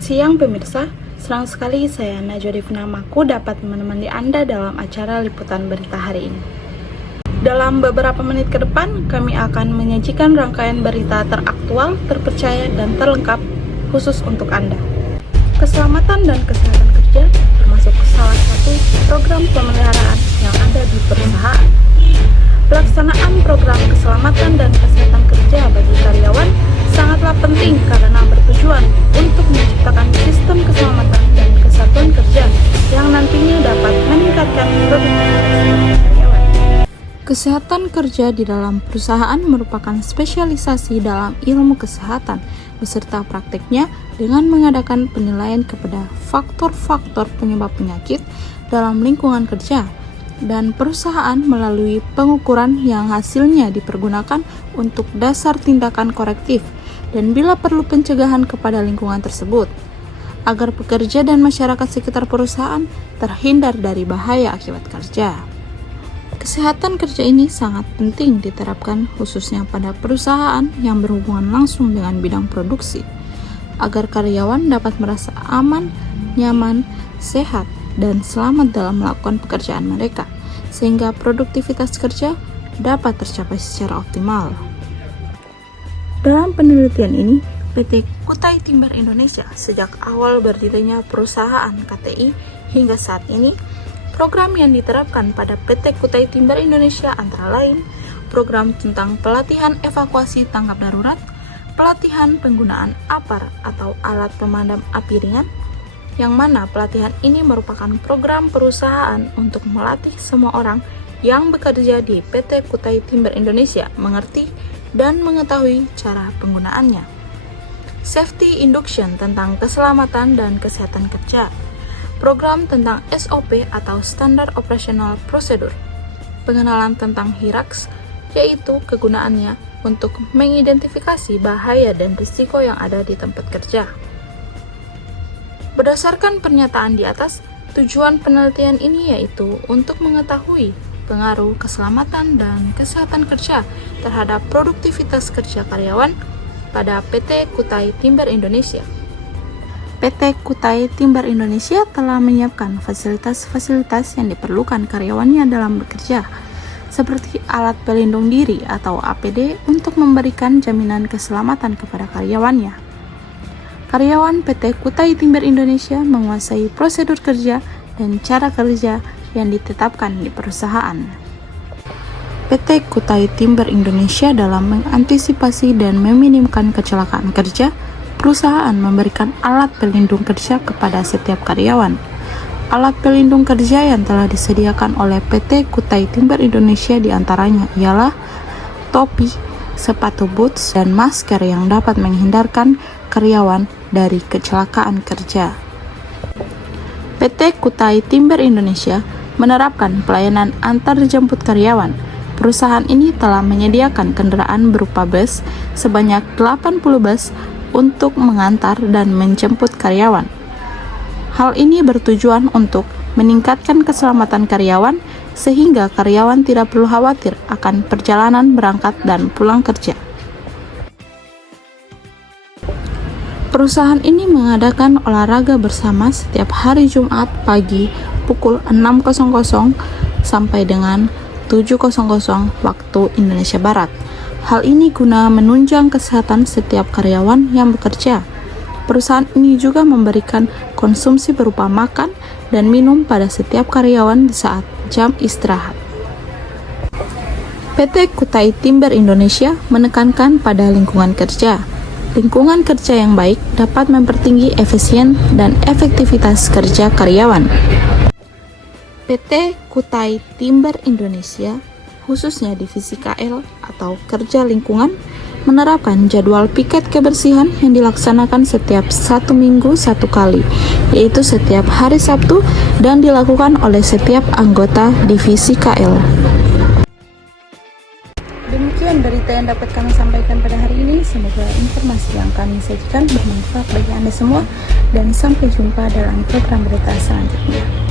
Selamat siang pemirsa, senang sekali saya Najwa Devina Maku dapat menemani Anda dalam acara liputan berita hari ini. Dalam beberapa menit ke depan, kami akan menyajikan rangkaian berita teraktual, terpercaya, dan terlengkap khusus untuk Anda. Keselamatan dan kesehatan kerja termasuk salah satu program pemeliharaan yang ada di perusahaan. Pelaksanaan program keselamatan dan kesehatan kerja bagi karyawan sangatlah penting karena bertujuan untuk menciptakan sistem keselamatan dan kesatuan kerja yang nantinya dapat meningkatkan produktivitas karyawan. Kesehatan kerja di dalam perusahaan merupakan spesialisasi dalam ilmu kesehatan beserta prakteknya dengan mengadakan penilaian kepada faktor-faktor penyebab penyakit dalam lingkungan kerja, dan perusahaan melalui pengukuran yang hasilnya dipergunakan untuk dasar tindakan korektif dan bila perlu pencegahan kepada lingkungan tersebut, agar pekerja dan masyarakat sekitar perusahaan terhindar dari bahaya akibat kerja. Kesehatan kerja ini sangat penting diterapkan khususnya pada perusahaan yang berhubungan langsung dengan bidang produksi, agar karyawan dapat merasa aman, nyaman, sehat, dan selamat dalam melakukan pekerjaan mereka, sehingga produktivitas kerja dapat tercapai secara optimal. Dalam penelitian ini, PT Kutai Timber Indonesia sejak awal berdirinya perusahaan KTI hingga saat ini, program yang diterapkan pada PT Kutai Timber Indonesia antara lain program tentang pelatihan evakuasi tanggap darurat, pelatihan penggunaan APAR atau alat pemadam api ringan, yang mana pelatihan ini merupakan program perusahaan untuk melatih semua orang yang bekerja di PT Kutai Timber Indonesia mengerti dan mengetahui cara penggunaannya. Safety Induction tentang keselamatan dan kesehatan kerja, program tentang SOP atau Standar Operational Procedure, pengenalan tentang HIRAX, yaitu kegunaannya untuk mengidentifikasi bahaya dan risiko yang ada di tempat kerja. Berdasarkan pernyataan di atas, tujuan penelitian ini yaitu untuk mengetahui pengaruh keselamatan dan kesehatan kerja terhadap produktivitas kerja karyawan pada PT Kutai Timber Indonesia. PT Kutai Timber Indonesia telah menyiapkan fasilitas-fasilitas yang diperlukan karyawannya dalam bekerja, seperti alat pelindung diri atau APD untuk memberikan jaminan keselamatan kepada karyawannya. Karyawan PT Kutai Timber Indonesia menguasai prosedur kerja dan cara kerja yang ditetapkan di perusahaan. PT Kutai Timber Indonesia dalam mengantisipasi dan meminimumkan kecelakaan kerja, perusahaan memberikan alat pelindung kerja kepada setiap karyawan. Alat pelindung kerja yang telah disediakan oleh PT Kutai Timber Indonesia diantaranya ialah topi, sepatu boots, dan masker yang dapat menghindarkan karyawan dari kecelakaan kerja. PT Kutai Timber Indonesia menerapkan pelayanan antar jemput karyawan. Perusahaan ini telah menyediakan kendaraan berupa bus sebanyak 80 bus untuk mengantar dan menjemput karyawan. Hal ini bertujuan untuk meningkatkan keselamatan karyawan sehingga karyawan tidak perlu khawatir akan perjalanan berangkat dan pulang kerja. Perusahaan ini mengadakan olahraga bersama setiap hari Jumat pagi pukul 6.00 sampai dengan 7.00 waktu Indonesia Barat. Hal ini guna menunjang kesehatan setiap karyawan yang bekerja. Perusahaan ini juga memberikan konsumsi berupa makan dan minum pada setiap karyawan di saat jam istirahat. PT Kutai Timber Indonesia menekankan pada lingkungan kerja. Lingkungan kerja yang baik dapat mempertinggi efisien dan efektivitas kerja karyawan. PT Kutai Timber Indonesia, khususnya divisi KL atau kerja lingkungan, menerapkan jadwal piket kebersihan yang dilaksanakan setiap 1 minggu 1 kali, yaitu setiap hari Sabtu dan dilakukan oleh setiap anggota divisi KL. Demikian berita yang dapat kami sampaikan pada hari ini. Semoga informasi yang kami sajikan bermanfaat bagi Anda semua, dan sampai jumpa dalam program berita selanjutnya.